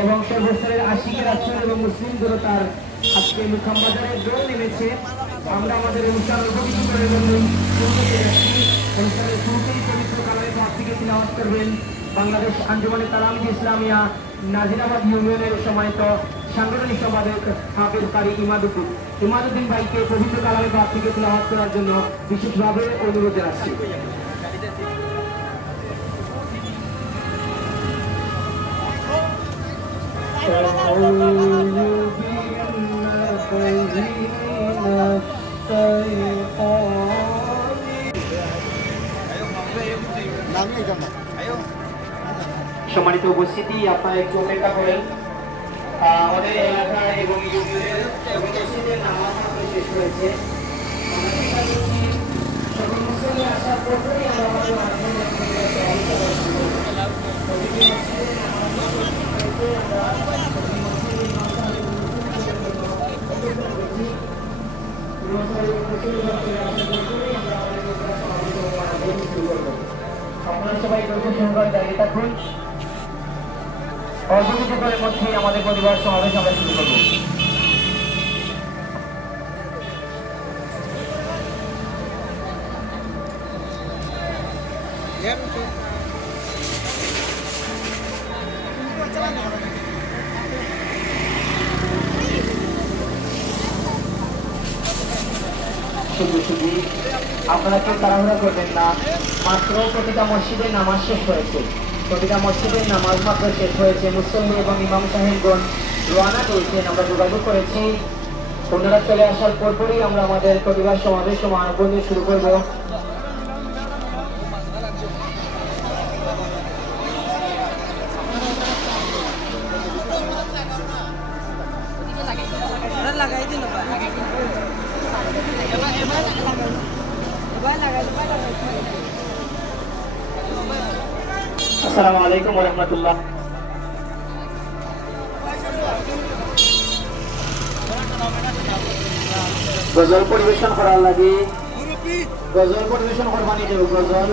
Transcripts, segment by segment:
এবং সর্বস্তরের আশিক রাসূল এবং মুসলিম জনতার আজকে মুখাম্বাজারে দল নেমেছে। আমরা আমাদের অনুষ্ঠান উপভোগ করার জন্য অনুষ্ঠানের শুরুতেই পবিত্র কালামে পাক থেকে তিলাওয়াত করবেন বাংলাদেশ আঞ্জুমানে তালামীদ ইসলামিয়া নাজিরাবাদ ইউনিয়নের সম্মানিত সাংগঠনিক সম্পাদক হাফেজ কারি ইমাদউদ্দিন ভাইকে পবিত্র কালামে পাক থেকে তিলাওয়াত করার জন্য বিশেষভাবে অনুরোধ জানাচ্ছি। সম্মানিত উপস্থিতি, আপনারা একটু অপেক্ষা করেন। আমাদের এলাকায় এবং ইউনিয়নের মসজিদের নামাজ শেষ হয়েছে। সকল মুসলিম আসার পরই আমরা আপনারা সবাই সংখ্যায় দাঁড়িয়ে থাকুন। অল্প কিছুক্ষণের মধ্যেই আমাদের পরিবার সমাবেশ আমরা শুরু করব। শুধু আপনারা কেউ তাড়াহুড়া করবেন না। মাত্র প্রতিটা মসজিদে নামাজ শেষ হয়েছে। প্রতিটা মসজিদের নামাজ মাত্র শেষ হয়েছে। মুসল্লি এবং ইমাম সাহেবগণ রওনা করেছেন। আমরা যোগাযোগ করেছি, ওনারা চলে আসার পরপরই আমরা আমাদের পরিবার সমাবেশ ও মানববন্ধন শুরু করব। আসসালামু আলাইকুম ওয়া রাহমাতুল্লাহ। গজল পরিবেশন করার লাগে, গজল পরিবেশন করবানি দেব। গজল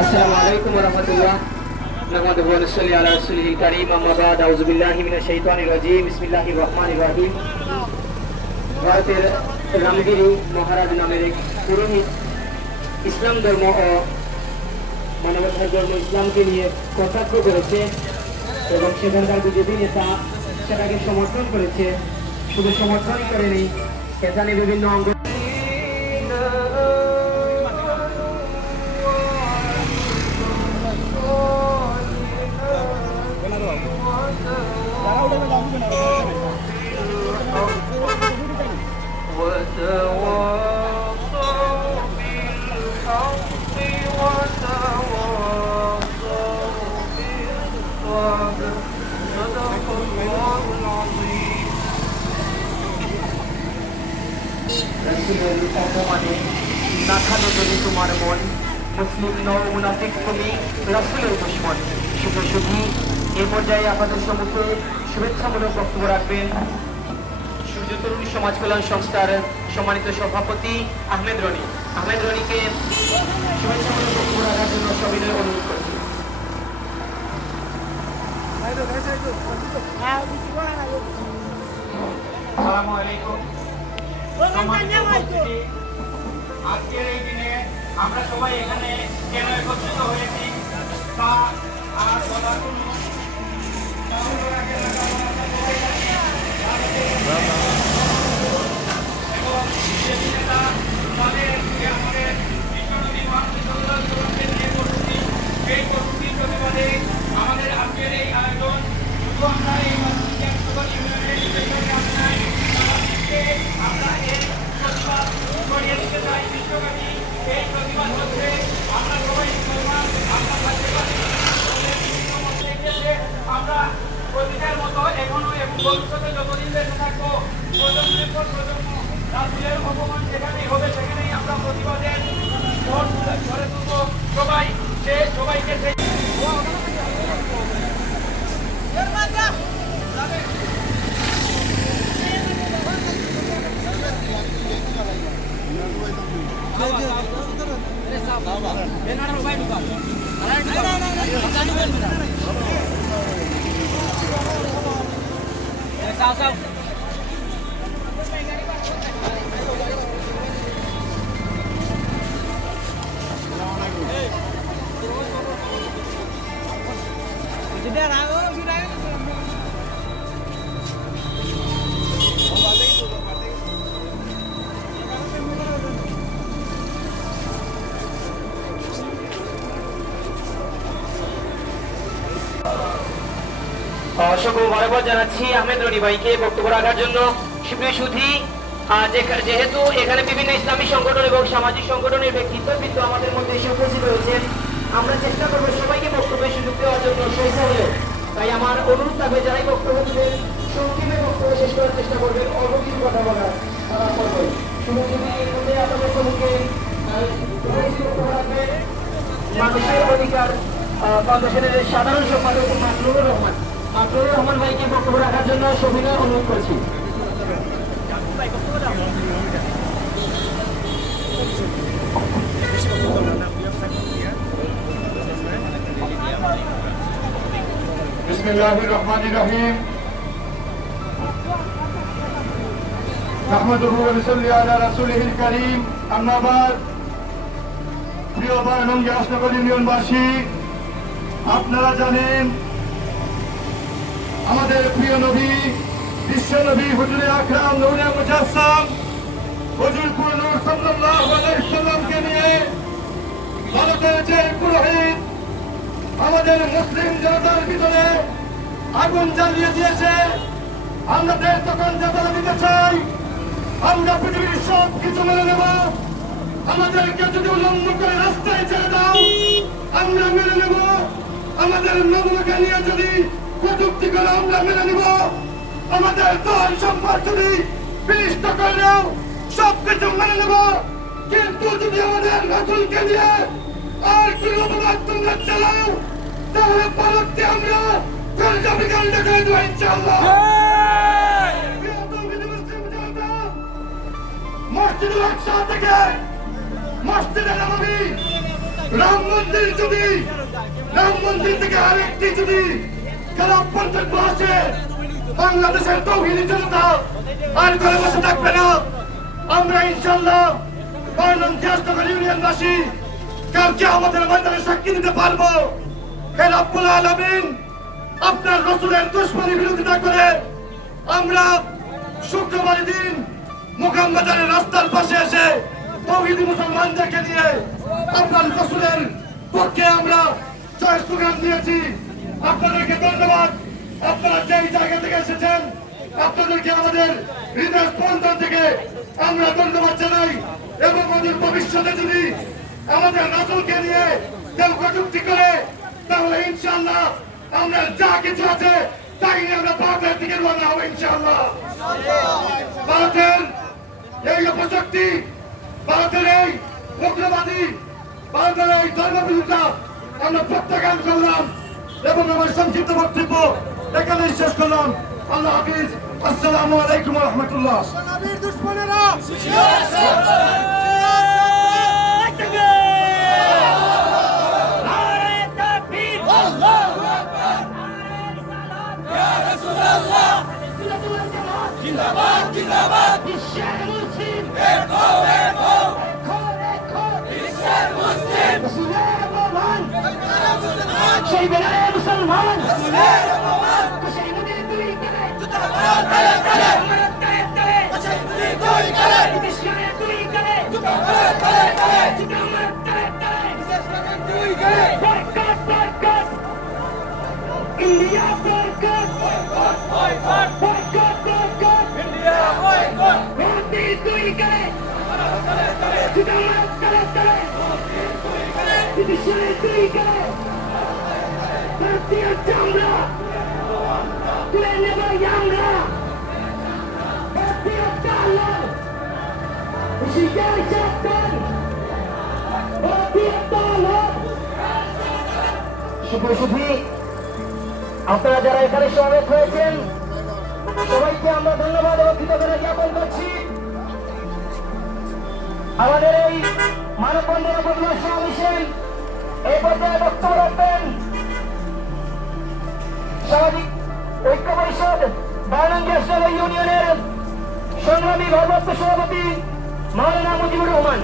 আসসালামু আলাইকুম ওয়া রাহমাতুল্লাহ। নাহমাদুহু ওয়া নুসাল্লি আলা রাসূলিল কারীম। আম্মা বা'দ, আউযু বিল্লাহি মিনাশ শাইতানির রাজীম। বিসমিল্লাহির রহমানির রহিম। ভারতের রামগিরি মহারাজ নামের এক পুরোহিত ইসলাম ধর্ম ও মানবতার ধর্ম ইসলামকে নিয়ে কটাক্ষ করেছে এবং সেখানকার বিজেপি নেতা সেটাকে সমর্থন করেছে। শুধু সমর্থনই করেনি, এখানে বিভিন্ন অঙ্গ অপমানে না খালো যদি তোমার মন, মুসলিম নও মুনাফিক তুমি রাসূলের দুশমন। শুধু এই পর্যায়ে আপনাদের সম্মুখে শুভেচ্ছামূলক বক্তব্য রাখবেন সূর্য তরুণী সমাজ কল্যাণ সংস্থার সম্মানিত সভাপতি আহমেদ রনি। আহমেদ রনিকে শুভেচ্ছামূলক বক্তব্য রাখার জন্য সবিনয় অনুরোধ করছি। আসসালামু আলাইকুম। আজকের এই দিনে আমরা সবাই এখানে কেন একত্রিত হয়েছি তা আর বলার কোনো এবং এই প্রতিবাদে আমাদের আজকের এই আয়োজন শুধু আমরা এই আমরা এই প্রতিবাদ ছড়িয়ে দিতে চাই বিশ্বব্যাপী। এই প্রতিবাদ হচ্ছে আমরা সবাই মুসলমান, আমরা অসংখ্য ধন্যবাদ জানাচ্ছি আহমেদ রনি ভাইকে বক্তব্য রাখার জন্য। সুপ্রিয় সুধী, যেহেতু এখানে বিভিন্ন ইসলামী সংগঠন এবং সামাজিক সংগঠনের ব্যক্তিত্ব আমাদের মধ্যে এসে উপস্থিত হয়েছেন, আমরা চেষ্টা করবো সবাইকে বক্তব্যের সুযোগ দেওয়ার জন্য সহিষ্ণু হলেও। তাই আমার অনুরোধ থাকবে যারাই বক্তব্য দেবেন সংক্ষেপে বক্তব্য শেষ করার চেষ্টা করবেন, অল্প কিছু কথা বলার করবেন। শুধু যদি এর মধ্যে আপনাদের সম্মুখে বক্তব্য রাখবেন মানুষের অধিকার ফাউন্ডেশনের সাধারণ সম্পাদক মাকরুর রহমান ভাইকে বক্তব্য রাখার জন্য সবিনয় অনুরোধ করছি। বিসমিল্লাহির রহমানির রহিম। নাহমাদুহু ওয়া নুসাল্লি আলা রাসূলিহিল কারীম। আম্মা বা'দ। প্রিয় বারানঙ্গি হাসনগর ইউনিয়নবাসী, আপনারা জানেন আমাদের প্রিয় নবী বিশ্ব নবী হুজুরে আকরাম নূরে মুজাসসাম হুজুর নূর সাল্লাল্লাহু আলাইহি সাল্লামকে নিয়ে ভারতের যে পুরোহিত আমাদের মুসলিম জনতার ভিতরে আগুন জ্বালিয়ে দিয়েছে, আমরা তখন জানালা দিতে চাই আমরা পৃথিবীর সব কিছু মেনে নেব। আমাদেরকে যদি উলম্ব করে রাস্তায় ছেড়ে দাও আমরা মেনে নেব। আমাদের নবীকে নিয়ে যদি কটূক্তি করে আমরা মেনে নেব। আমাদের ধন সম্পদ যদি বিনষ্ট করলেও সবকিছু মেনে নেব। কিন্তু যদি আমাদের রাসূলকে নিয়ে আর কোন অপবাদ তোমরা চালাও তাহলে পরবর্তী আমরা কার্যবিকাণ্ড করে দেবো ইনশাআল্লাহ। মসজিদুল আকসা থেকে মসজিদে নববী রাম মন্দির থেকে আরেকটি যদি খারাপ মন্তব্য আসে, বাংলাদেশের তৌহিদি জনতা আর ঘরে বসে থাকবে না। আমরা ইনশাআল্লাহ ইউনিয়নবাসী কালকে আমাদের ময়দানে সাক্ষী দিতে পারবো। হে রব্বুল আলামিন, আপনার রাসূলের দুশমনী বিরোধিতা করে আমরা শুক্রবার দিন মুকাম্মাদারের রাস্তার পাশে এসে তৌহিদি মুসলমানদেরকে নিয়ে আপনার রাসূলের পক্ষে আমরা জয় স্লোগান দিয়েছি। আপনাদেরকে ধন্যবাদ। আপনারা যেই জায়গা থেকে এসেছেন আপনাদেরকে আমাদের হৃদয় স্পন্দন থেকে আমরা ধন্যবাদ জানাই। এবং আমাদের ভবিষ্যতে যদি আমাদের রাসূলকে নিয়ে কেউ কটূক্তি করে তাহলে ইনশাআল্লাহ আমরা যা কিছু আছে তাই নিয়ে আমরা ভারতের দিকে রওনা হবো ইনশাআল্লাহ। ভারতের এই অপশক্তি, ভারতের এই উগ্রবাদী, ভারতের এই ধর্মবিরোধিতা আমরা প্রত্যাখ্যান করলাম এবং আমার সংক্ষিপ্ত বক্তব্য এখানে শেষ করলাম। আল্লাহ হাফিজ। আসসালামু আলাইকুম ওয়া রাহমাতুল্লাহ। নবীর দুশমনেরা জিন্দাবাদ জিন্দাবাদ। বিশ্বের মুসলিম দেখো দেখো বিশ্বের মুসলিম মুসলিমের ভগবান সেই বেলায় মুসলমান মুসলিমের ভগবান সেই মুদির দুই করে জিন্দাবাদ তালে তালে তালে তালে সেই মুদির দুই করে বিশ্বের দুই করে জিন্দাবাদ তালে তালে জিন্দাবাদ তালে তালে বিশ্বের দুই করে boycott boycott India boycott boycott boycott boycott boycott India boycott মুদির দুই করে জিন্দাবাদ তালে তালে মুদির দুই করে বিশ্বের দুই করে ভারতীয় চামড়া তুলে নেব আমরা। ভারতীয় চালক শিকার চাপন ভারতীয় চালক। শুভশুভি আপনারা যারা এখানে সমবেত হয়েছেন সবাইকে আমরা ধন্যবাদ ও কৃতজ্ঞতা জ্ঞাপন করছি। আমাদের এই মানববন্ধন ও প্রতিবাদ সমাবেশের এই পর্যায়ে বক্তব্য রাখবেন সামাজিক ঐক্য পরিষদ 12 ইউনিয়নের সংগ্রামী ভারপ্রাপ্ত সভাপতি মাওলানা মুজিবুর রহমান।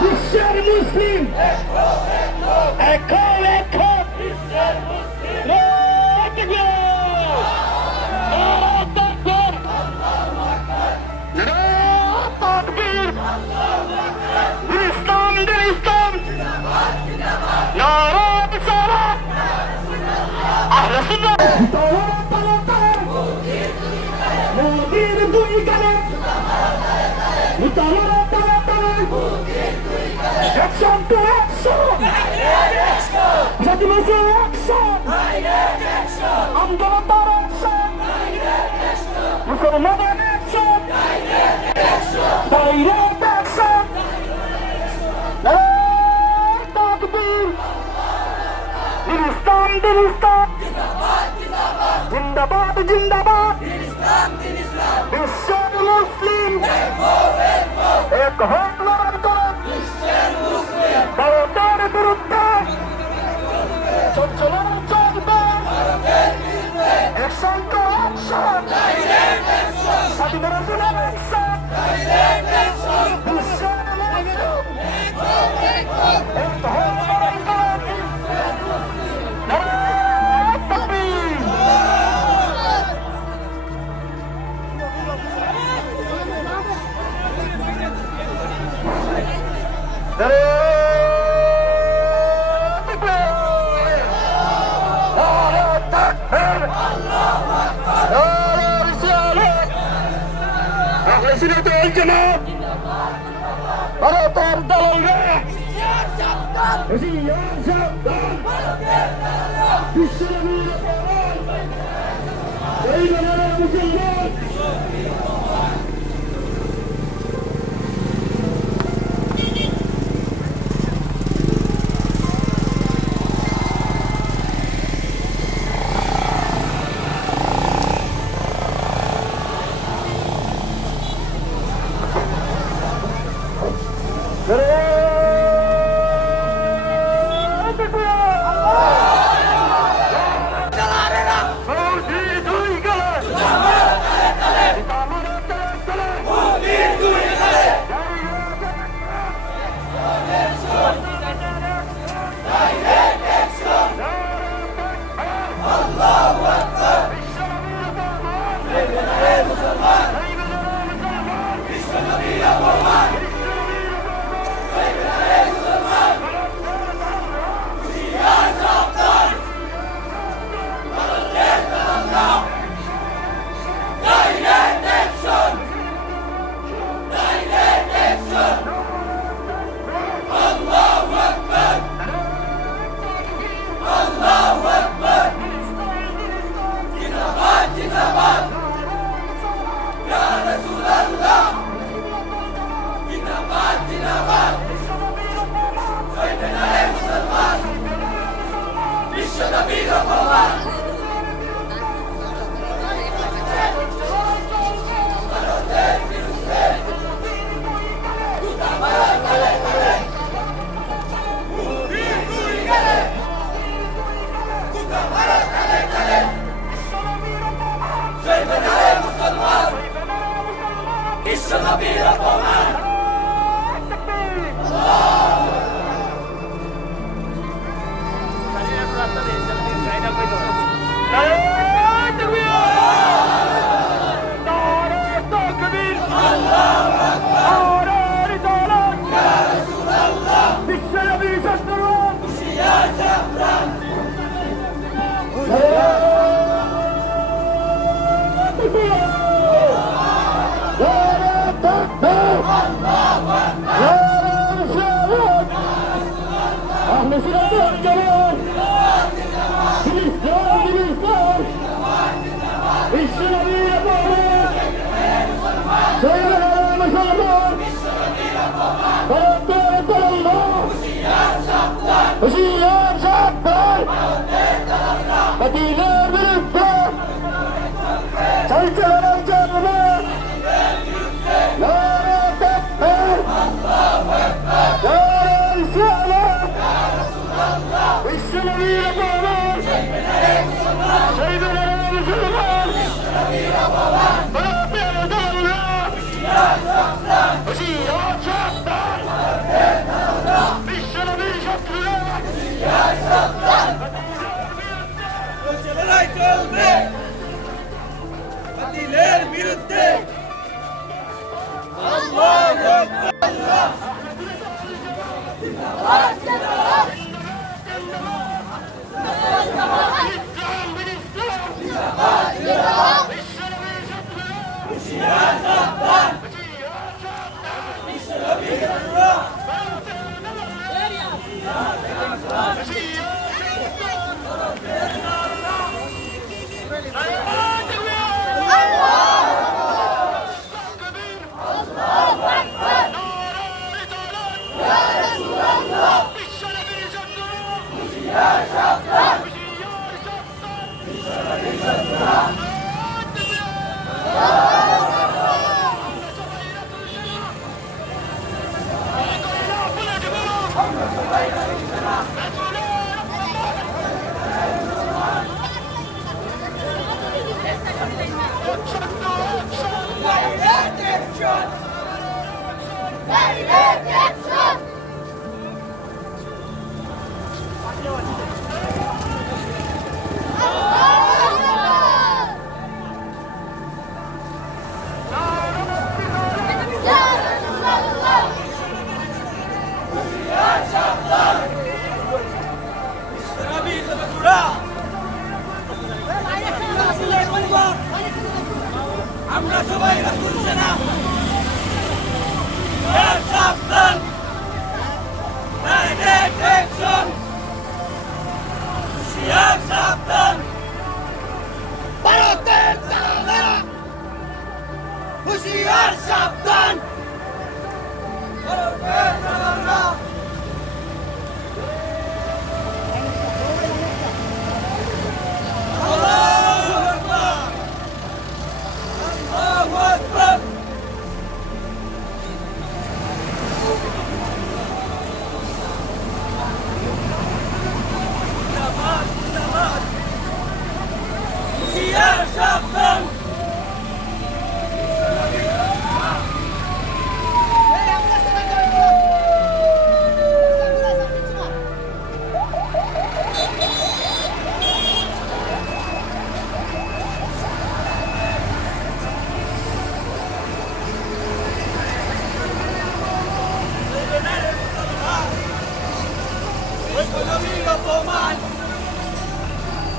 বিশ্বের মুসলিম Action to action! Jadi masih action! Amdalatar action! Musulmanan action! Direct action! Takbir! Dinistan, Dinistan! Jindabad, Jindabad! Bishan Muslim! Ek hot lord karo! ভারতের বিরুদ্ধে চলন চলবে অ্যাকশন টু অ্যাকশন স্বাধীন রাজনের অ্যাকশন বিশ্বের ভারতের দলরা মুসলমান Hare أهل سنة الجمال فلسطين الشنبي يقول سيدنا المسلمون فردت الله وشيان شابان مدينة بالإفتاء سلسلة الجنوبات لا تكبر لا رسالة الشنبي يقول سيدنا المسلمون فردت الله وشيان شابان بالشنبي شكرا লড়াই চলবে বাতিলের বিরুদ্ধে আল্লাহু আকবার আমরা সবাই রাসূল সেনা সাবধান ডাইরেক্ট অ্যাকশন শিয়ার সাবধান ভারতের দালালেরা হুঁশিয়ার সাবধান ভারতের দালালেরা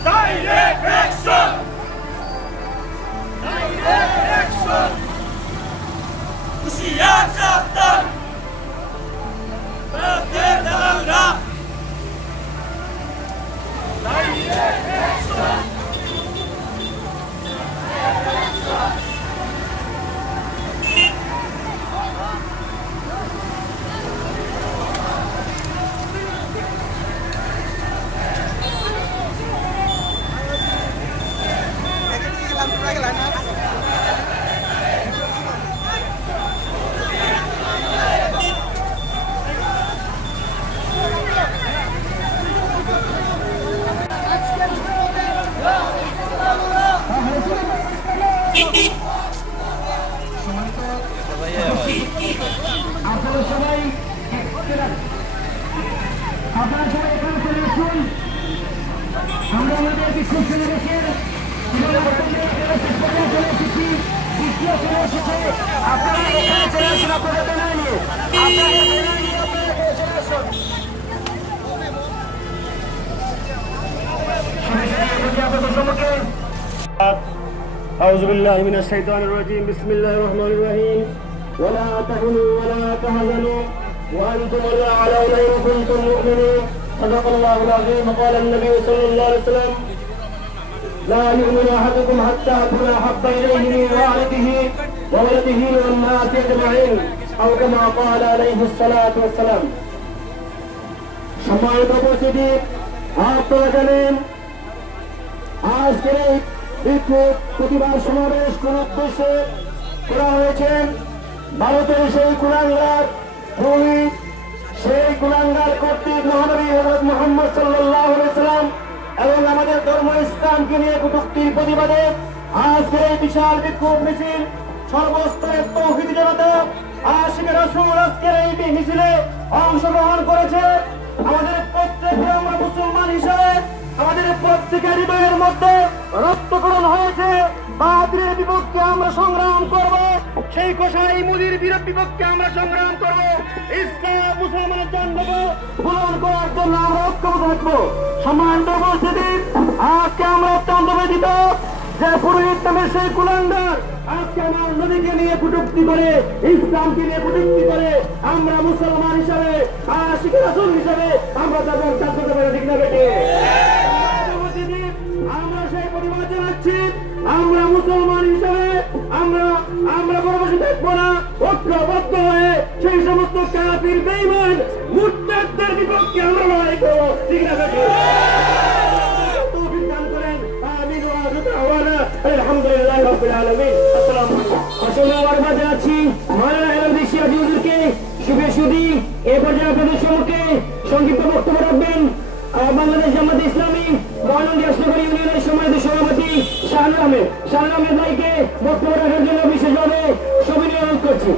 Direct action! Direct action! হুঁশিয়ার সাবধান ভারতের দালালরা Direct action! আপনারা সবাই এখানে চলে আসুন। আমরা আমাদের বিশ্ব সেনাবাহিনীর চলে এসেছি, দ্বিতীয় চলে এসেছে। আপনারা এখানে চলে আসুন, আপনারা বেনা নিয়ে চলে আসুন। أعوذ بالله من الشيطان الرجيم بسم الله الرحمن الرحيم ولا تهنوا ولا تحزنوا وأنتم الأعلون إن كنتم مؤمنين. صدق الله العظيم. قال النبي صلى الله عليه وسلم: لا يؤمن أحدكم حتى أكون أحب إليه من والده وولده والناس أجمعين أو كما قال عليه الصلاة والسلام. সম্মানিত উপস্থিতি, আপনারা জানেন আজকের এই বিক্ষোভ প্রতিবাদ সমাবেশ কোন উদ্দেশ্যে করা হয়েছে? ভারতের সেই কুলাঙ্গার পুরোহিত, সেই কুলাঙ্গার কর্তৃক মহানবী হযরত মুহাম্মদ সাল্লাল্লাহু আলাইহি ওয়াসাল্লাম এবং আমাদের ধর্ম ইসলামকে নিয়ে কটূক্তির প্রতিবাদে আজকের এই বিশাল বিক্ষোভ মিছিল সর্বস্তরের তৌহিদি জনতা আশিকে রাসূল আজকের এই মিছিলে অংশগ্রহণ করেছে। আমাদের প্রত্যেকে আমরা মুসলমান হিসেবে আমাদের প্রত্যেকের হৃদয়ের মধ্যে রক্তকরণ হয়েছে। বাতিলের বিপক্ষে আমরা সংগ্রাম করব, সেই কসাই মুদির বিপক্ষে আমরা সংগ্রাম করব, ইসলাম মুসলমানের জন্মকে পূরণ করার জন্য আমরা ঐক্যবদ্ধ থাকবো। সম্মানিত উপস্থিতি, আজকে আমরা অত্যন্ত ব্যথিত যে পুরোহিত নামের সেই কুলাঙ্গার আজকে আমার নদীকে নিয়ে কটূক্তি করে, ইসলামকে নিয়ে কটূক্তি করে, আমরা মুসলমান হিসাবে আশিকে রাসূল হিসাবে আমরা তাদের কাজ করতে পারি, ঠিক না বেটে? আমরা সেই প্রতিবাদ জানাচ্ছি। আমরা মুসলমান হিসাবে আমরা পরবর্তী দেখবো না, ঐক্যবদ্ধ হয়ে সেই সমস্ত কাফির বেঈমান মুরতাদদের বিপক্ষে আমরা লড়াই করবো, ঠিক না বেটে? আলহামদুলিল্লাহ রাব্বিল আলামিন। আসসালামু আলাইকুম। আসলে আমার বাজে আছি মাওলানা হেলাল সিরাজি হুজুরকে শুভে শুধি এই পর্যায়ে আপনাদের সম্মুখে সংক্ষিপ্ত বক্তব্য রাখবেন বাংলাদেশ জামাত ইসলামী মহানন্দী আসনগর ইউনিয়নের সম্মানিত সভাপতি শাহনুর আহমেদ ভাইকে বক্তব্য রাখার জন্য বিশেষভাবে সবিনয় অনুরোধ করছি।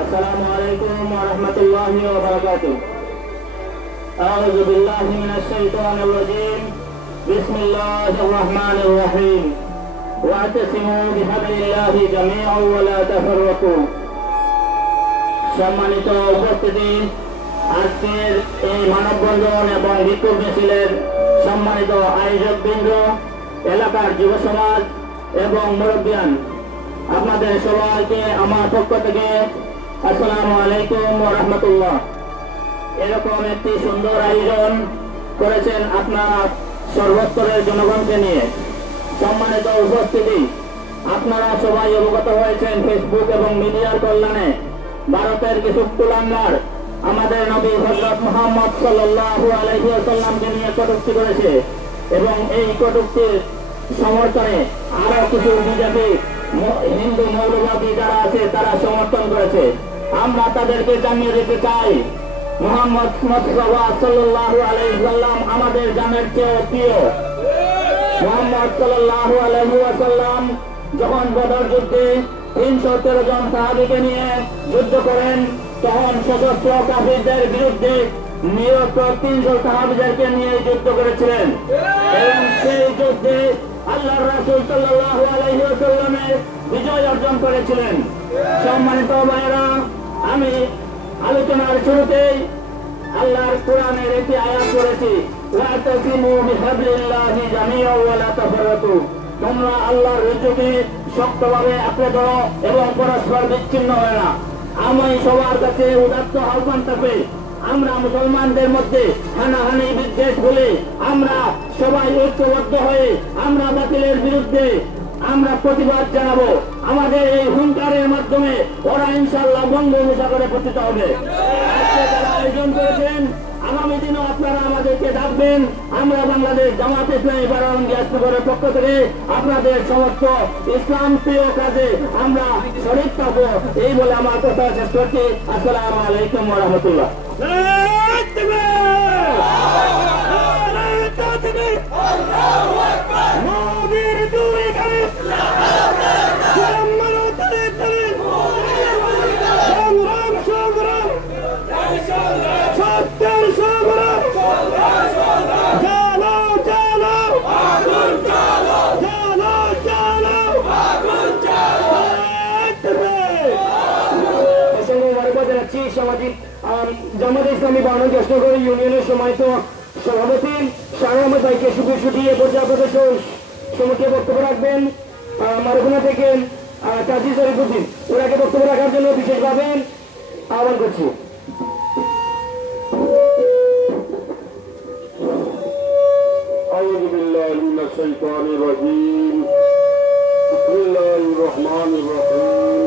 আসসালামু আলাইকুম ওয়া রাহমাতুল্লাহি ওয়া বারাকাতুহু। أعوذ بالله من الشيطان الرجيم. بسم الله الرحمن الرحيم. واعتصموا بحبل الله جميعا ولا تفرقوا. সম্মানিত উপস্থিতি, আজকের এই মানববন্ধন এবং বিক্ষোভ মিছিলের সম্মানিত আয়োজকবৃন্দ, এলাকার যুব সমাজ এবং মুরব্বিয়ান, আপনাদের সবাইকে আমার পক্ষ থেকে আসসালামু আলাইকুম ওয়া রাহমাতুল্লাহ। এরকম একটি সুন্দর আয়োজন করেছেন আপনারা সর্বস্তরের জনগণকে নিয়ে। সম্মানিত উপস্থিতি, আপনারা সবাই অবগত হয়েছেন ফেসবুক এবং মিডিয়ার কল্যাণে ভারতের কিছু কুলাঙ্গার আমাদের নবী হযরত মুহাম্মদ সাল্লাল্লাহু আলাইহি ওয়াসাল্লামকে নিয়ে কটূক্তি করেছে এবং এই কটূক্তির সমর্থনে আরো কিছু বিজেপি হিন্দু মৌলবাদী যারা আছে তারা সমর্থন করেছে। আমরা তাদেরকে জানিয়ে দিতে চাই, মুহাম্মদ মুস্তাফা সাল্লাল্লাহু আলাইহি ওয়াসাল্লাম আমাদের জানের চেয়ে প্রিয়। মুহাম্মদ সাল্লাল্লাহু আলাইহি ওয়াসাল্লাম যখন বদর যুদ্ধে 313 জন সাহাবীকে নিয়ে যুদ্ধ করেন, তখন সশস্ত্র কাফিরদের বিরুদ্ধে নিহত 300 সাহাবীদেরকে নিয়ে যুদ্ধ করেছিলেন এবং সেই যুদ্ধে আল্লাহর রাসূল সাল্লাল্লাহু আলাইহি ওয়াসাল্লামের বিজয় অর্জন করেছিলেন। সম্মানিত ভাইরা, আমি আলোচনার শুরুতেই আল্লাহর কোরআনের একটি আয়াত করেছি, ওয়াতাসিমু বিহাবলিল্লাহি জামিআন ওয়া লা তাফাররাকু। তোমরা আল্লাহর রজ্জুকে শক্তভাবে আঁকড়ে ধরো এবং পরস্পর বিচ্ছিন্ন হয় না। আমি সবার কাছে উদাত্ত আহ্বান থাকবে, আমরা মুসলমানদের মধ্যে হানাহানি বিদ্বেষ বলে আমরা সবাই ঐক্যবদ্ধ হয়ে আমরা বাতিলের বিরুদ্ধে আমরা প্রতিবাদ জানাবো। আমাদের এই হুঙ্কারের মাধ্যমে ওরা ইনশাআল্লাহ বঙ্গোপসাগরে পতিত হবে। আজকে যারা আয়োজন করেছেন, আগামী দিনও আপনারা আমাদেরকে ডাকবেন। আমরা বাংলাদেশ জামাত ইসলামী বারাঙ্গী আসনগরের পক্ষ থেকে আপনাদের সমস্ত ইসলাম প্রিয় কাজে আমরা শরীক থাকবো, এই বলে আমার কথা শেষ করছি। আসসালামু আলাইকুম ওয়া রাহমাতুল্লাহ। সামাজিক জামাত ইসলামী বারাঙ্গী আসনগর ইউনিয়নের সম্মানিত সভাপতি শাহ আহমদ ভাইকে শুভেচ্ছা এ পর্যায়ে আপনাদের সম্মুখে বক্তব্য রাখবেন মারুকুনা থেকে কাজী শরীফুদ্দিন, ওনাকে বক্তব্য রাখার জন্য বিশেষভাবে আহ্বান করছি। أعوذ بالله من الشيطان الرجيم بسم الله الرحمن الرحيم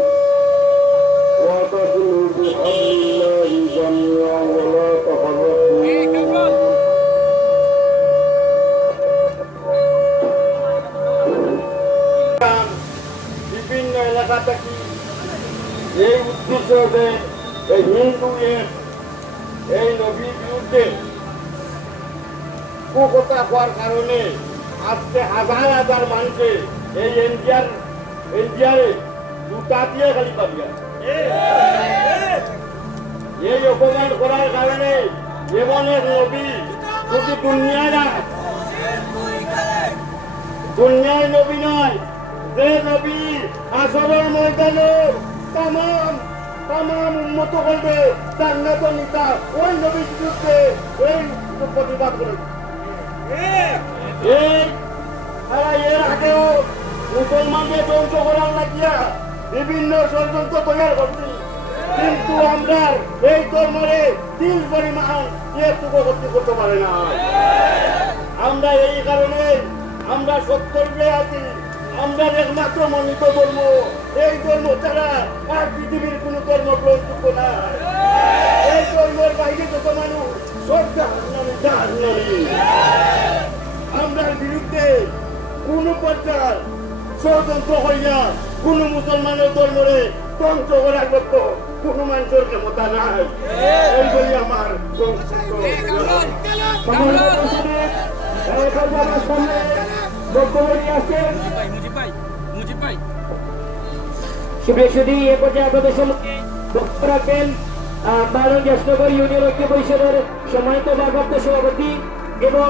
واعتصموا بحبل الله جميعا ولا تفرقوا বিভিন্ন এলাকা থেকে এই উদ্দেশ্যে এই হিন্দু এই নবীর বিরুদ্ধে কথা হওয়ার কারণে আজকে হাজার হাজার মানুষে এই এনজিআরে জুতা দিয়ে খালি পাবিয়া এই অপমান করার কারণে এমন এক নবী শুধু দুনিয়ায় নবী নয়, যে নবী আসরের ময়দানে তাম উন্মত করবে জান্নাত নিতা ওই নবীর বিরুদ্ধে এই প্রতিবাদ করে। এর আগেও মুসলমানদের ধ্বংস করার লাগিয়া বিভিন্ন ষড়যন্ত্র তৈরি করছি, কিন্তু আমরা এই ধর্মে 3 পরিমাণ এটুকু করতে পারে না। আমরা এই কারণে আমরা সত্যে আছি, আমরা একমাত্র মনোনীত ধর্ম, এই ধর্ম ছাড়া আর পৃথিবীর কোন ধর্ম গ্রহণযোগ্য না। এই ধর্মের বাইরে যত মানুষ সব জাহান্নামী। আমরা বিরুদ্ধে কোন পর্যায়ে ষড়যন্ত্র হইয়া কোন মুসলমানের ধর্মরে ধ্বংস করার মতো কোন মানুষের ক্ষমতা নাই। এই বলি আমার শুভেচ্ছুদি এ পর্যায়ে আপনাদের সম্মুখে বক্তব্য রাখবেন বারো জ্যেষ্ঠনগর ইউনিয়ন ঐক্য পরিষদের সম্মানিত ভারপ্রাপ্ত সভাপতি এবং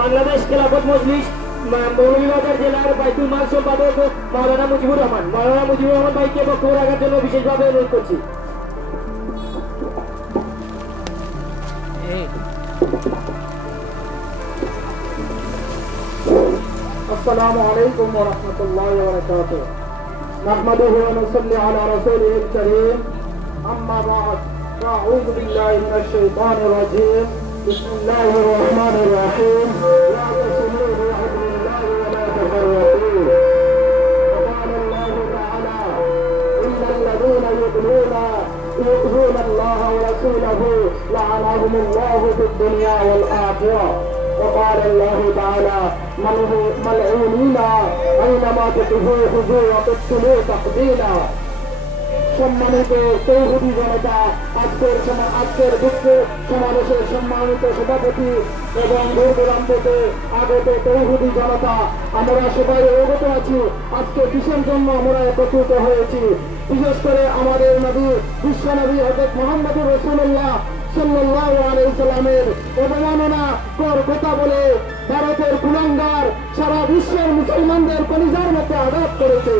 বাংলাদেশ খেলাফত মজলিস মৌলভীবাজার জেলার বাইতুল মাল সম্পাদক মাওলানা মুজিবুর রহমান। মাওলানা মুজিবুর রহমান ভাইকে বক্তব্য রাখার জন্য বিশেষভাবে অনুরোধ করছি। السلام عليكم ورحمة الله وبركاته نحمده ونصلي على رسوله الكريم أما بعد فأعوذ بالله من الشيطان الرجيم بسم الله الرحمن الرحيم واعتصموا بحبل الله ولا تفرقوا وقال الله تعالى إن الذين يؤذون الله ورسوله لعنهم الله في الدنيا والآخرة وقال الله تعالى ملعونين أينما تقفوا خذوا وقتلوا تقتيلا। সম্মানিত তৌহিদি জনতা, আজকের দুঃখ সমাবেশের সম্মানিত সভাপতি এবং দূর দূরান্ততে আগত তৌহিদি জনতা, আমরা সবাই অবগত আছি আজকে কিসের জন্য আমরা একত্রিত হয়েছি। বিশেষ করে আমাদের নবী বিশ্ব নবী হযরত মুহাম্মদুর রাসূলুল্লাহ সাল্লাল্লাহু আলাইহি সাল্লামের অবমাননা কর কথা বলে ভারতের কুলাঙ্গার সারা বিশ্বের মুসলমানদের কলিজার মধ্যে আঘাত করেছে।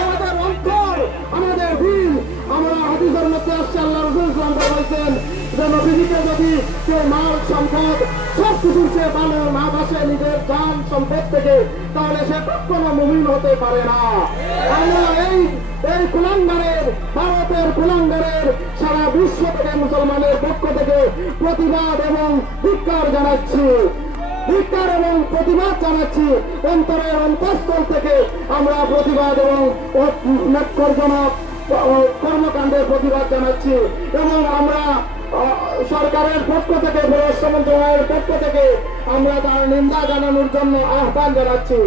আমাদের অন্তর, আমাদের দিল, আমরা হাদিসের মধ্যে আসছে আল্লাহ রাসূল সাল্লাল্লাহু আলাইহি ওয়াসাল্লাম বলেছেন যে নবীকে যদি কেউ মাল সম্পদ সব কিছুর চেয়ে ভালো না বাসে নিজের জান সম্পদ থেকে, তাহলে সে কখনো মুমিন হতে পারে না। আমরা এই কুলাঙ্গারের, ভারতের কুলাঙ্গারের সারা বিশ্ব থেকে মুসলমানের পক্ষ থেকে প্রতিবাদ এবং ধিক্কার জানাচ্ছি, ধিক্কার এবং প্রতিবাদ জানাচ্ছি। অন্তরের অন্তঃস্থল থেকে আমরা প্রতিবাদ এবং ন্যাক্কারজনক কর্মকাণ্ডের প্রতিবাদ জানাচ্ছি এবং আমরা সরকারের পক্ষ থেকে, পররাষ্ট্র মন্ত্রণালয়ের পক্ষ থেকে আমরা তার নিন্দা জানানোর জন্য আহ্বান জানাচ্ছি,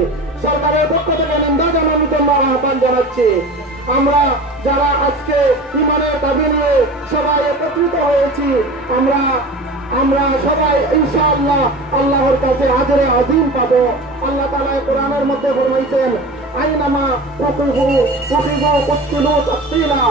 সরকারের পক্ষ থেকে নিন্দা জানানোর জন্য আহ্বান জানাচ্ছি। আমরা যারা আজকে ইমানের দাবি নিয়ে সবাই একত্রিত হয়েছি, আমরা সবাই ইনশাআল্লাহ আল্লাহর কাছে আজরে আযীম পাবো। আল্লাহ তাআলা কোরআনের মধ্যে ফরমাইছেন আইনামা ফাকুহু ফাকিহু কুতিলু তাকতিলা,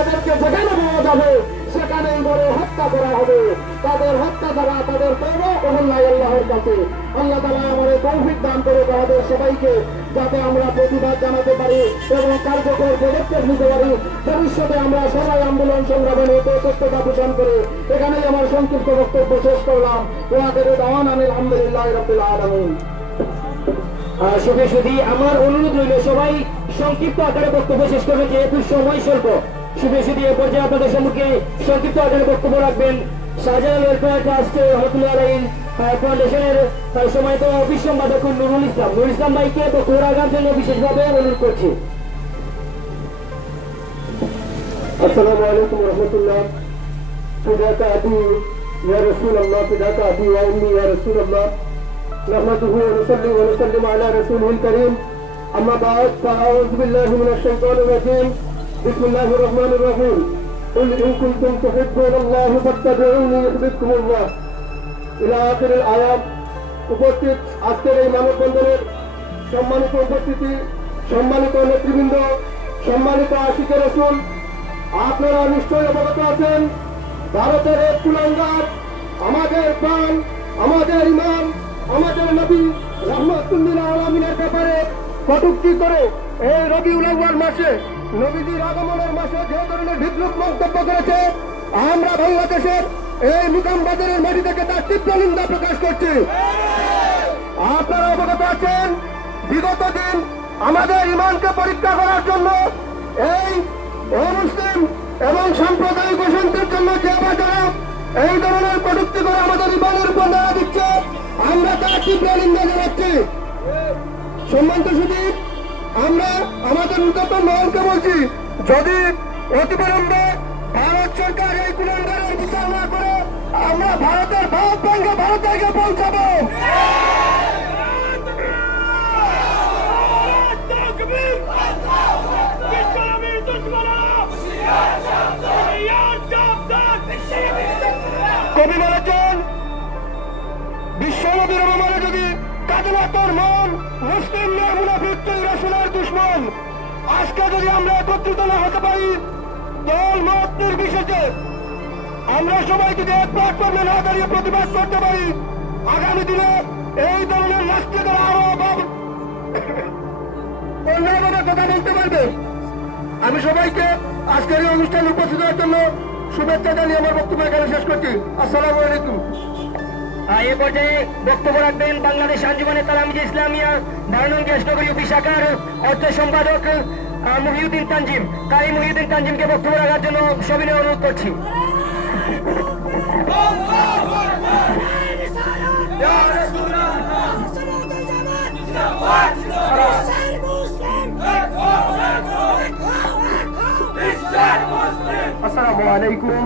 এদেরকে যেখানে পাওয়া যাবে সেখানে এখানেই বড় হত্যা করা হবে। তাদের হত্যা দ্বারা তাদের তওবা কবুল নাই আল্লাহর কাছে। আল্লাহ তাআলা আমাদের তৌফিক দান করে আমাদের সবাইকে, যাতে আমরা প্রতিবাদ জানাতে পারি এবং কার্যকর পদক্ষেপ নিতে পারি। ভবিষ্যতে আমরা সবাই আন্দোলন সংগ্রামে সত্যতা পোষণ করে এখানেই আমার সংক্ষিপ্ত বক্তব্য শেষ করলাম। আলহামদুলিল্লাহি রাব্বিল আলামিন। শুধু আমার অনুরোধ রইল সবাই সংক্ষিপ্ত আকারে বক্তব্য শেষ করবে, যেহেতু সময় স্বল্প। শুধু এ পর্যায়ে আপনাদের সম্মুখে সংক্ষিপ্ত আকারে বক্তব্য রাখবেন শাহজালাল ওয়েলফেয়ার ট্রাস্ট রহমতুল্লাহ আলাইহি ফাউন্ডেশনের সময়ত অফিস সম্পাদক নুরুল ইসলাম ভাইকে বক্তব্য রাখার জন্য বিশেষভাবে অনুরোধ করছি। আসসালামু আলাইকুম ওয়া রাহমাতুল্লাহ। ফিদাকা আবি ইয়া রাসূলুল্লাহ, ফিদাকা আবি ওয়া উম্মি ইয়া রাসূলুল্লাহ। نحمده ونصلي ونسلم على رسوله الكريم. أما بعد فأعوذ بالله من الشيطان الرجيم. بسم الله الرحمن الرحيم. قل إن كنتم تحبون الله فاتبعوني يحببكم الله إلى آخر الآيات. উপস্থিত আজকের এই মানববন্ধনের সম্মানিত উপস্থিতি, সম্মানিত নেতৃবৃন্দ, সম্মানিত আশিকে রাসূল, আপনারা নিশ্চয়ই অবগত আছেন ভারতের এক কুলাঙ্গার আমাদের প্রাণ, আমাদের ইমাম, আমাদের নবী রাহমাতুল্লিল আলামিনের ব্যাপারে কটূক্তি করে এই রবিউল আউয়াল মাসে, নবীজির আগমনের মাসে যে ধরনের বিদ্রুপ মন্তব্য করেছে, আমরা বাংলাদেশের এই মুকাম বাজারের মাটি থেকে তার তীব্র নিন্দা প্রকাশ করছি। আপনারা অবগত আছেন বিগত দিন আমাদের ইমানকে পরীক্ষা করার জন্য এই অমুসলিম এবং সাম্প্রদায়িক অশান্তির জন্য যে বাজারে এই ধরনের কটূক্তি করে আমাদের ইমানের উপর নাড়া দিচ্ছে, আমরা তার তীব্র নিন্দা জানাচ্ছি। সম্মানিত সুধীর, আমরা আমাদের উদ্যোক্তা মহলকে বলছি, যদি অতিবিলম্বে ভারত সরকার এই কুলাঙ্গারের বিচার না করে আমরা ভারতের ভারত ভেঙে ভারতে পৌঁছাবো। কবি বলেছেন, বিশ্বনবীর অবমানে যদি কাঁদে না তোর মন, মুসলিম নয় মুনাফিক তুই রাসূলের দুশমন। আজকে যদি আমরা একত্রিত না হতে পারি, দল মত নির্বিশেষে আমরা সবাই যদি এক প্ল্যাটফর্মে না দাঁড়িয়ে প্রতিবাদ করতে পারি, আগামী দিনে এই ধরনের রাষ্ট্রীয়দের আরো অন্যান্য কথা বলতে পারবে। আমি সবাইকে আজকের এই অনুষ্ঠানে উপস্থিত হওয়ার জন্য শুভেচ্ছা জানিয়ে আমার বক্তব্য এখানে শেষ করছি। আসসালামু আলাইকুম। এ পর্যায়ে বক্তব্য রাখবেন বাংলাদেশ আঞ্জুমানে তালামিজে ইসলামিয়া ধারণং জ্যেষ্ঠগরী অফিসাকার অর্থ সম্পাদক মহিউদ্দিন তানজিম। কারি মহিউদ্দিন তানজিমকে বক্তব্য রাখার জন্য সবিনয় অনুরোধ করছি। আসসালামু আলাইকুম।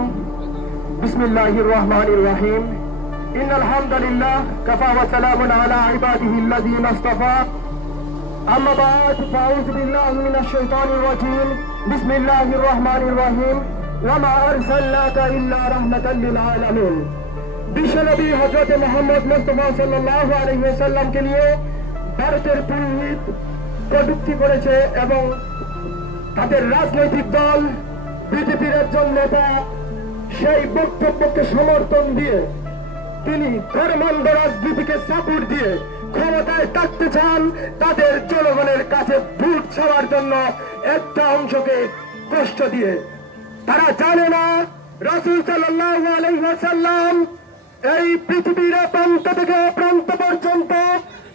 বিসমিল্লাহির রহমানির রহিম। إن الحمد لله كفى وسلام على عباده الذين اصطفى. أما بعد فأعوذ بالله من الشيطان الرجيم. بسم الله الرحمن الرحيم. وما أرسلناك إلا رحمة للعالمين. বিশ্বনবী হযরত মুহাম্মদ মুস্তাফা সাল্লাল্লাহু আলাইহি ওয়াসাল্লামকে নিয়ে ভারতের পুরোহিত কটূক্তি করেছে এবং তাদের রাজনৈতিক দল বিজেপির একজন নেতা সেই বক্তব্যকে সমর্থন দিয়ে তিনি ধর্মান্ধ রাজনীতিকে সাপোর্ট দিয়ে ক্ষমতায় থাকতে চান, তাদের জনগণের কাছে ভোট চাওয়ার জন্য একটা অংশকে কষ্ট দিয়ে। তারা জানে না রাসূল সাল্লাল্লাহু আলাইহি ওয়াসাল্লাম এই পৃথিবীর প্রান্ত থেকে প্রান্ত পর্যন্ত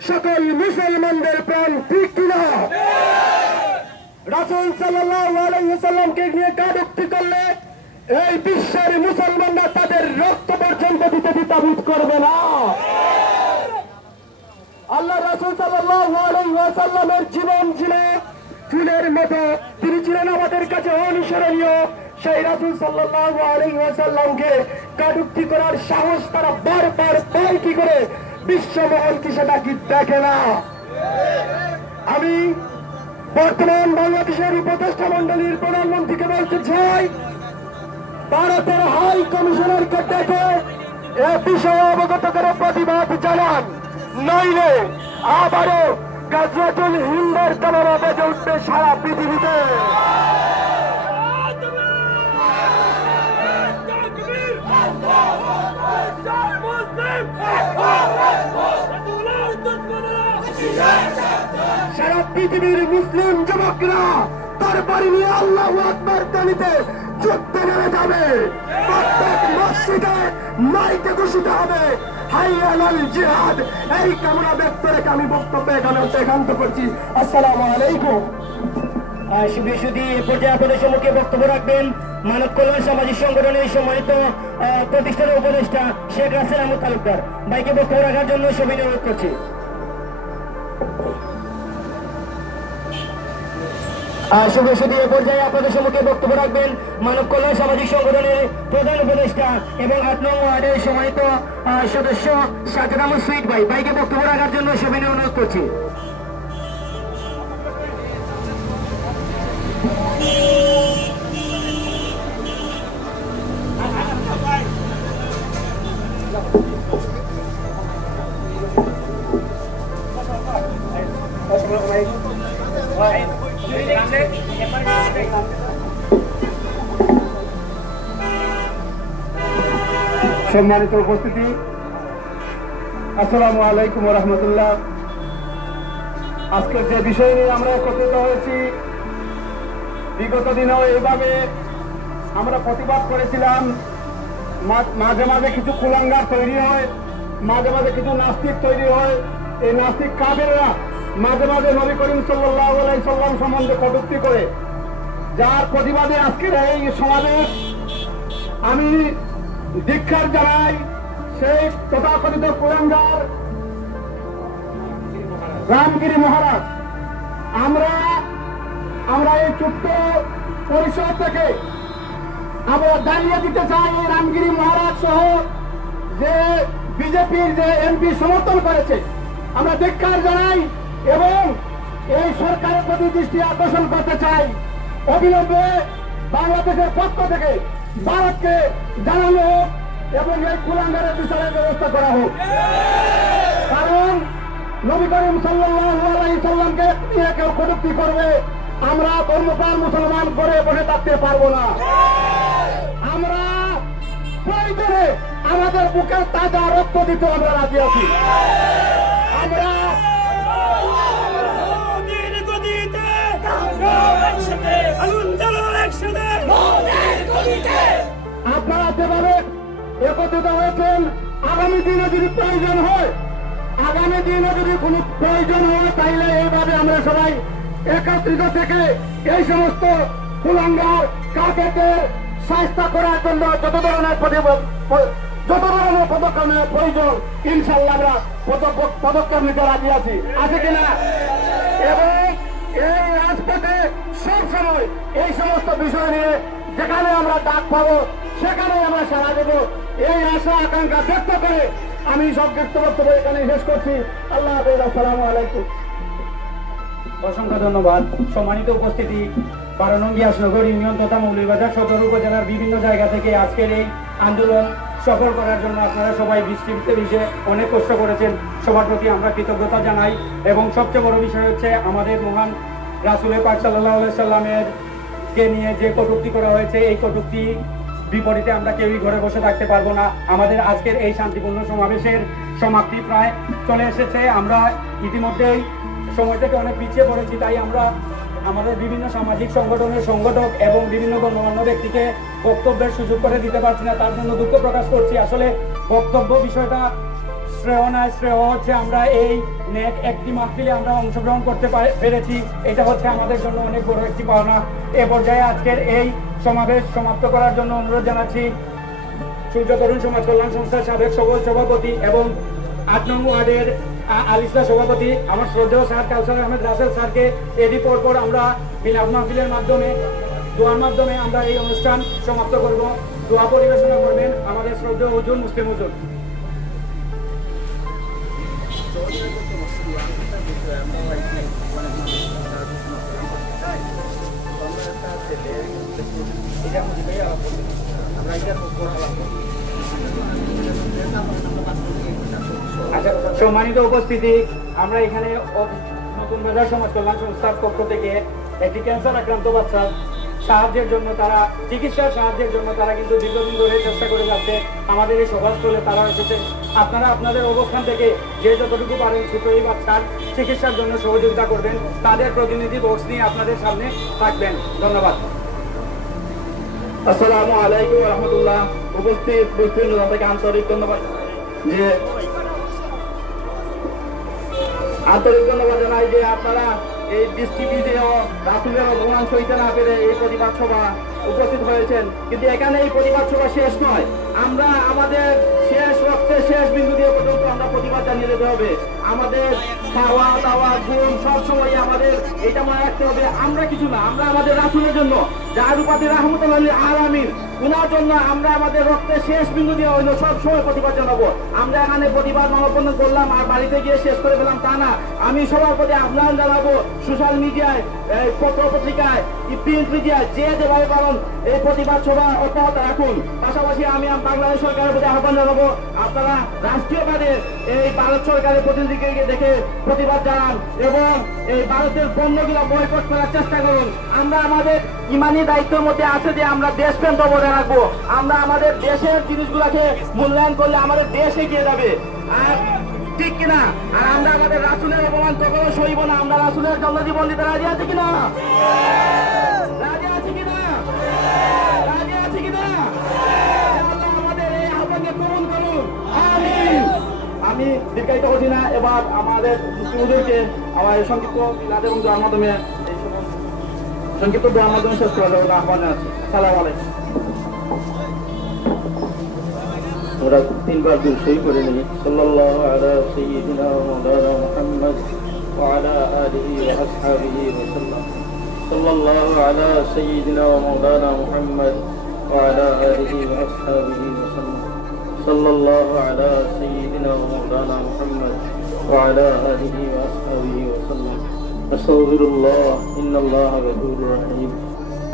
সকল মুসলমানদের প্রাণ ঠিক কিনা। রাসূল সাল্লাল্লাহু আলাইহি ওয়াসাল্লামকে নিয়ে কটূক্তি করলে এই বিশ্বের মুসলমানরা তাদের রক্ত পর্যন্ত দিতে দ্বিধাবোধ করবে না। আল্লাহ রাসূল সাল্লাল্লাহু আলাইহি ওয়াসাল্লামের জীবন ছিল ফুলের মতো, তিনি ছিলেন আমাদের কাছে অনুসরণীয়। সেই রাসূল সাল্লাল্লাহু আলাইহি ওয়াসাল্লামকে কটূক্তি করার সাহস তারা বারবার পায় কি করে? বিশ্বমহল কি সেটা কি দেখে না? আমি বর্তমান বাংলাদেশের উপদেষ্টা মন্ডলীর প্রধানমন্ত্রীকে বলতে চাই, ভারতের হাই কমিশনারকে ডেকে এ বিষয়ে অবগত করে প্রতিবাদ জানান, নইলে আবারও গাজওয়াতুল হিন্দের দামামা বেজে উঠবে সারা পৃথিবীতে। পৃথিবীর মুসলিম যুবকরা তার বাড়ি নিয়ে আল্লাহু আকবার ধ্বনিতে যুদ্ধে নেমে যাবে। প্রত্যেক মসজিদে মাইকে ঘোষিত হবে হাইয়া আলাল জিহাদ। এই কামনা ব্যক্ত রেখে আমি বক্তব্য এখানে একান্ত করছি। আসসালামু আলাইকুম। শুধু এ পর্যায়ে আপনাদের সম্মুখে বক্তব্য রাখবেন মানব কল্যাণ সামাজিক সংগঠনের সম্মানিত প্রতিষ্ঠানের উপদেষ্টা শেখ রাসেল আহমদ তালুকদার। ভাইকে বক্তব্য রাখার জন্য সবিনয় অনুরোধ করছি। শুধু এ পর্যায়ে আপনাদের সম্মুখে বক্তব্য রাখবেন মানব কল্যাণ সামাজিক সংগঠনের প্রধান উপদেষ্টা এবং 8 নং ওয়ার্ডের সম্মানিত সদস্য সাজ্জাদ আহমদ সুইট ভাই। ভাইকে বক্তব্য রাখার জন্য সবিনয় অনুরোধ করছি। সম্মানিত উপস্থিতি, আসসালামু আলাইকুম ওয়া রাহমাতুল্লাহ। আজকের যে বিষয় নিয়ে আমরা একত্রিত হয়েছি, বিগত দিনেও এইভাবে আমরা প্রতিবাদ করেছিলাম। মাঝে মাঝে কিছু কুলাঙ্গার তৈরি হয়, মাঝে মাঝে কিছু নাস্তিক তৈরি হয়। এই নাস্তিক কাফেররা মাঝে মাঝে নবী করিম সাল্লাল্লাহু আলাইহি সাল্লাম সম্বন্ধে কটূক্তি করে, যার প্রতিবাদে আজকের এই সমাবেশ। আমি ধিক্কার জানাই সেই তথাকথিত কুলাঙ্গার রামগিরি মহারাজ। আমরা এই ছোট্ট পরিসর থেকে আমরা দাঁড়িয়ে দিতে চাই এই রামগিরি মহারাজ সহ যে বিজেপির যে এমপি সমর্থন করেছে, আমরা ধিক্কার জানাই এবং এই সরকারের প্রতি দৃষ্টি আকর্ষণ করতে চাই। অবিলম্বে বাংলাদেশের পক্ষ থেকে ভারতকে জানানো হোক এবং এই কুলাঙ্গারের বিচারের ব্যবস্থা করা হোক। কারণ নবী করিম সাল্লাল্লাহু আলাইহি সাল্লামকে নিয়ে কেউ কটূক্তি করবে, আমরা ধর্মপ্রাণ মুসলমান করে বসে থাকতে পারবো না। আমরা প্রয়োজনে আমাদের বুকের তাজা রক্ত দিতে আমরা রাজি আছি। আমরা আপনারা যেভাবে একত্রিত হয়েছেন, আগামী দিনে যদি প্রয়োজন হয়, কোনো প্রয়োজন হয়, তাইলে এইভাবে আমরা সবাই একত্রিত থেকে এই সমস্ত কুলাঙ্গার কাফেরদের শায়েস্তা করার জন্য যত ধরনের পদক্ষেপের প্রয়োজন ইনশাআল্লাহ আমরা পদক্ষেপ নিতে রাজি আছি, আছে কিনা? এবং এই রাজপথে সবসময় এই সমস্ত বিষয় নিয়ে যেখানে আমরা ডাক পাবো সেখানে আমরা সাড়া দেবো, এই আশা আকাঙ্ক্ষা ব্যক্ত করে আমি সংক্ষিপ্ত বক্তব্য এখানে শেষ করছি। আল্লাহ হাফেজ। আসসালামু আলাইকুম। অসংখ্য ধন্যবাদ। সম্মানিত উপস্থিতি, 12 নং ইয়াসনগর ইউনিয়ন তথা মৌলভীবাজার সদর উপজেলার বিভিন্ন জায়গা থেকে আজকের এই আন্দোলন সফল করার জন্য আপনারা সবাই বৃষ্টিতে ভিজে অনেক কষ্ট করেছেন। সবার প্রতি আমরা কৃতজ্ঞতা জানাই এবং সবচেয়ে বড় বিষয় হচ্ছে আমাদের মহান রাসূলে পাক সাল্লাল্লাহু আলাইহি সাল্লামের কে নিয়ে যে কটূক্তি করা হয়েছে, এই কটূক্তি বিপরীতে আমরা কেউই ঘরে বসে থাকতে পারবো না। আমাদের আজকের এই শান্তিপূর্ণ সমাবেশের সমাপ্তি প্রায় চলে এসেছে। আমরা ইতিমধ্যেই সময় থেকে অনেক পিছিয়ে পড়েছি, তাই আমরা আমাদের বিভিন্ন সামাজিক সংগঠনের সংগঠক এবং বিভিন্ন গণ্যমান্য ব্যক্তিকে বক্তব্যের সুযোগ করে দিতে পারছি না, তার জন্য দুঃখ প্রকাশ করছি। আসলে বক্তব্য বিষয়টা শ্রেয় নয়, শ্রেয় হচ্ছে আমরা এই নেট একটি মাহফিলে আমরা অংশগ্রহণ করতে পেরেছি, এটা হচ্ছে আমাদের জন্য অনেক বড় একটি পাওনা। এ পর্যায়ে আজকের এই সমাবেশ সমাপ্ত করার জন্য অনুরোধ জানাচ্ছি সূর্য তরুণ সমাজ কল্যাণ সংস্থার সাবেক সভাপতি এবং 8 নং ওয়ার্ডের আলিসা সভাপতি আমার শ্রদ্ধেয় স্যার কাউসার আহমেদ রাসেল স্যারকে এরই পর আমরা মিলাদ মাহফিলের মাধ্যমে দোয়ার মাধ্যমে আমরা এই অনুষ্ঠান সমাপ্ত করব। দোয়া পরিবেশনা করবেন আমাদের শ্রদ্ধেয় হুজুর মুসলিম হুজুর। আচ্ছা, সম্মানিত উপস্থিতি, আমরা এখানে নতুন বাজার সমাজ কল্যাণ সংস্থার পক্ষ থেকে একটি ক্যান্সার আক্রান্ত বাচ্চার সাহায্যের জন্য, তারা চিকিৎসার সাহায্যের জন্য তারা কিন্তু দীর্ঘদিন ধরে চেষ্টা করে যাচ্ছে। আমাদের এই সভাস্থলে তারা এসেছে। আপনারা আপনাদের অবস্থান থেকে যে যতটুকু পারেন ছোট এই বাচ্চার চিকিৎসার জন্য সহযোগিতা করবেন। তাদের প্রতিনিধি বক্স নিয়ে আপনাদের সামনে থাকবেন। ধন্যবাদ। আসসালামু আলাইকুম ওয়া রাহমাতুল্লাহ। উপস্থিত থেকে আন্তরিক ধন্যবাদ জানাই যে আপনারা এই বৃষ্টিবিধেয় রাসূলের অবমান সইতে না পেরে এই প্রতিবাদ সভা উপস্থিত হয়েছেন। কিন্তু এখানে এই প্রতিবাদ সভা শেষ নয়, আমরা আমাদের শেষ রক্তের শেষ বিন্দু দিয়ে পর্যন্ত আমরা প্রতিবাদ জানিয়ে যেতে হবে। আমাদের খাওয়া দাওয়া ঘুম সবসময় আমাদের এটা মনে রাখতে হবে, আমরা কিছু না, আমরা আমাদের রাসূলের জন্য যার উপাধি রাহমাতুল লিল আলামিন, উনার জন্য আমরা আমাদের রক্তের শেষ বিন্দু দিয়ে হইলো সবসময় প্রতিবাদ জানাবো। আমরা এখানে প্রতিবাদ মানববন্ধন করলাম আর বাড়িতে গিয়ে শেষ করে ফেলাম তা না। আমি সবার প্রতি আহ্বান জানাবো, সোশ্যাল মিডিয়ায়, পত্র পত্রিকায়, প্রিন্ট মিডিয়ায় যে যেভাবে পালন এই প্রতিবাদ সভা অব্যাহত রাখুন। পাশাপাশি আমি বাংলাদেশ সরকারের প্রতি আহ্বান জানাবো, আপনারা রাষ্ট্রীয়ভাবে এই ভারত সরকারের প্রতিনিধিকে দেখে প্রতিবাদ জানান এবং এই ভারতের পণ্যগুলো বয়কট করার চেষ্টা করুন। আমরা আমাদের ইমানি দায়িত্বের মধ্যে আছে যে আমরা দেশপ্রেম বজায় রাখবো। আমরা আমাদের দেশের জিনিসগুলোকে মূল্যায়ন করলে আমাদের দেশ এগিয়ে যাবে, আর ঠিক কিনা? আর আমরা আমাদের রাসূলের অপমান কখনো সইব না। আমরা রাসূলের জন্য জীবন দিতে রাজি আছি কিনা? রাজি আছি কিনা? রাজি আছি কিনা? আল্লাহ আমাদের এই আহ্বানকে কবুল করুন। আমিন। আমি দীর্ঘায়িত করছি না, এবার আমাদের মুসলিমদেরকে আমার সংক্ষিপ্ত মিলাদ এবং দোয়ার মাধ্যমে শেষ করা যাবে আহ্বান জানাচ্ছি। আসসালামু আলাইকুম। আমরা তিনবার দুরূদ শরীফ পড়ে নিই। সাল্লাল্লাহু আলা সাইয়্যিদিনা ওয়া মাওলানা মুহাম্মদ ওয়া আলা আলিহি ওয়া আসহাবিহি ওয়া সাল্লাম। সাল্লাল্লাহু আলা সাইয়্যিদিনা ওয়া মাওলানা মুহাম্মদ ওয়া আলা আলিহি ওয়া আসহাবিহি ওয়া সাল্লাম। সাল্লাল্লাহু আলা সাইয়্যিদিনা ওয়া মাওলানা মুহাম্মদ ওয়া আলা আলিহি ওয়া আসহাবিহি ওয়া সাল্লাম। আস্তাগফিরুল্লাহ, ইন্নাল্লাহা গফুরুর রহিম।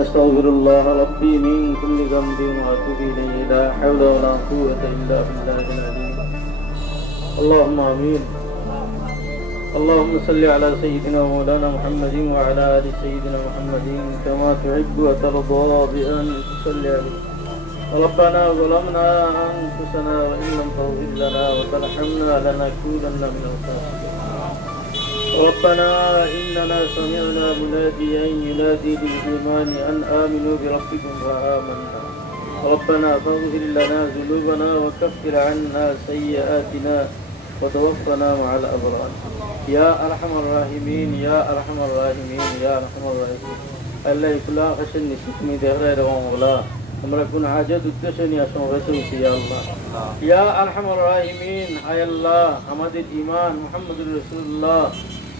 أستغفر الله ربي من كل ذنب وأتوب إليه، لا حول ولا قوة إلا بالله العلي. اللهم آمين. اللهم صل على سيدنا ومولانا محمد وعلى آل سيدنا محمد كما تحب وترضى بأن تصلي عليه. ربنا ظلمنا أنفسنا وإن لم تغفر لنا وترحمنا لنكونن من الخاسرين. ربنا إننا سمعنا مناديا ينادي للإيمان أن آمنوا بربكم فآمنا. ربنا فاغفر لنا ذنوبنا وكفر عنا سيئاتنا وتوفنا مع الأبرار. يا أرحم الراحمين يا أرحم الراحمين يا أرحم الراحمين. الله يكلا خشن نسكمي دهر ومولا আমরা কোন হাজত উদ্দেশ্য নিয়ে সমবেত হয়েছি আল্লাহ। ইয়া আরহামার রাহিমিন, আয় আল্লাহ আমাদের ঈমান মুহাম্মদুর রাসূলুল্লাহ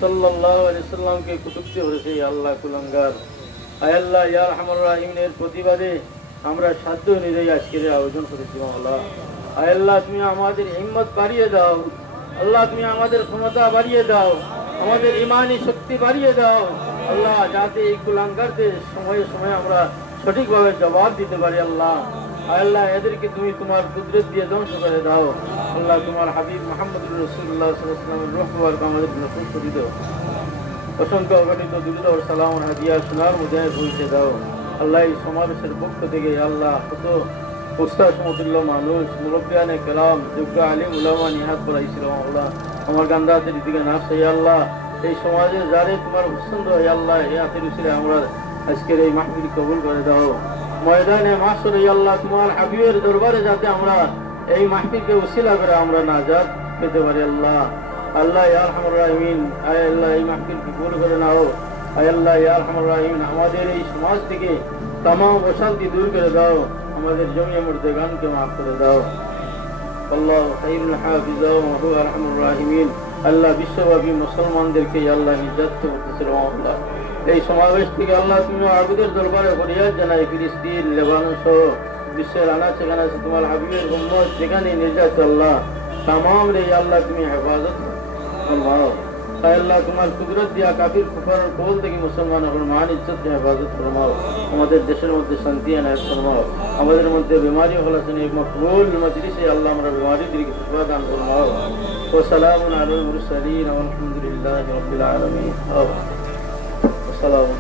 সাল্লাল্লাহু আলাইহি সাল্লামকে কুতুবতে করেছে আল্লাহ কুলাঙ্গার। আয় আল্লাহ ইয়া আরহামার রাহিমিনের প্রতিবাদে আমরা সাধ্য অনুযায়ী আজকের আয়োজন করেছি আল্লাহ। আয় আল্লাহ তুমি আমাদের হিম্মত বাড়িয়ে দাও, আল্লাহ তুমি আমাদের ক্ষমতা বাড়িয়ে দাও, আমাদের ঈমানি শক্তি বাড়িয়ে দাও আল্লাহ, যাতে এই কুলাঙ্গারদের সময়ে সময়ে আমরা সঠিকভাবে জবাব দিতে পারি আল্লাহ। আল্লাহ এদেরকে তুমি তোমার কুদরত দিয়ে ধ্বংস করে দাও আল্লাহ। তোমার হাবিব মুহাম্মদুর রাসূলুল্লাহ সাল্লাল্লাহু আলাইহি ওয়াসাল্লামের রূহ মুবারক আমাদের নসিব করে দাও। অসংখ্য অগণিত দুরূদ ও সালাম হাদিয়া সোনার মুজায় পৌঁছে দাও আল্লাহ। এই সমাবেশের পক্ষ থেকে আল্লাহ কত উস্তাদ সমতুল্য মানুষ, মুরব্বিয়ানে কেরাম, যোগ্য আলিম উলামা নিহাত করাইছিল আল্লাহ। আমার গান্ধাতের দিকে না চাই আল্লাহ, এই সমাজে যারে তোমার পছন্দ হয় আল্লাহ, এই হাতের উসিলে আমরা আজকের এই মাহফিল কবুল করে দাও। ময়দানে মাহশরে আল্লাহ তোমার হাবিবের দরবারে যাতে আমরা এই মাহফিলকে উসিলা করে আমরা নাজাত পেতে পারি আল্লাহ। আল্লাহ ইয়া আরহামার রাহিমিন, আয় আল্লাহ এই মাহফিলকে কবুল করে নাও। আয় আল্লাহ ইয়া আরহামার রাহিমিন, আমাদের এই সমাজ থেকে তামাম অশান্তি দূর করে দাও, আমাদের জমি মুর্দেগানকে মাফ করে দাও। আল্লাহ খায়রুল হাফিজা ওয়া হুয়া আরহামুর রাহিমিন। আল্লাহ বিশ্বব্যাপী মুসলমানদেরকে আল্লাহ নির্যাতিত করতেছিল আল্লাহ। এই সমাবেশ থেকে আল্লাহ তুমি আবুদের দরবারে ফরিয়াদ জানাই, ফিলিস্তিন, লেবানন সহ বিশ্বের আনাচে কানাচে তোমার হাবিবের উম্মত যেখানে নির্যাতিত আল্লাহ, তামাম রে আল্লাহ তুমি হেফাজত ফরমাও। তাই আল্লাহ তোমার কুদরত দিয়া কাফির কুফারের কবল থেকে মুসলমানের মান ইজ্জতকে হেফাজত ফরমাও। আমাদের দেশের মধ্যে শান্তি আনায়ত ফরমাও। আমাদের মধ্যে বিমারি হল আছেন এই মকবুল মজলিসে আল্লাহ আমরা বিমারিদেরকে শিফা দান ফরমাও। ওয়া সালামুন আলাল মুরসালিন ওয়া আলহামদুলিল্লাহি রাব্বিল আলামিন। আসসালামু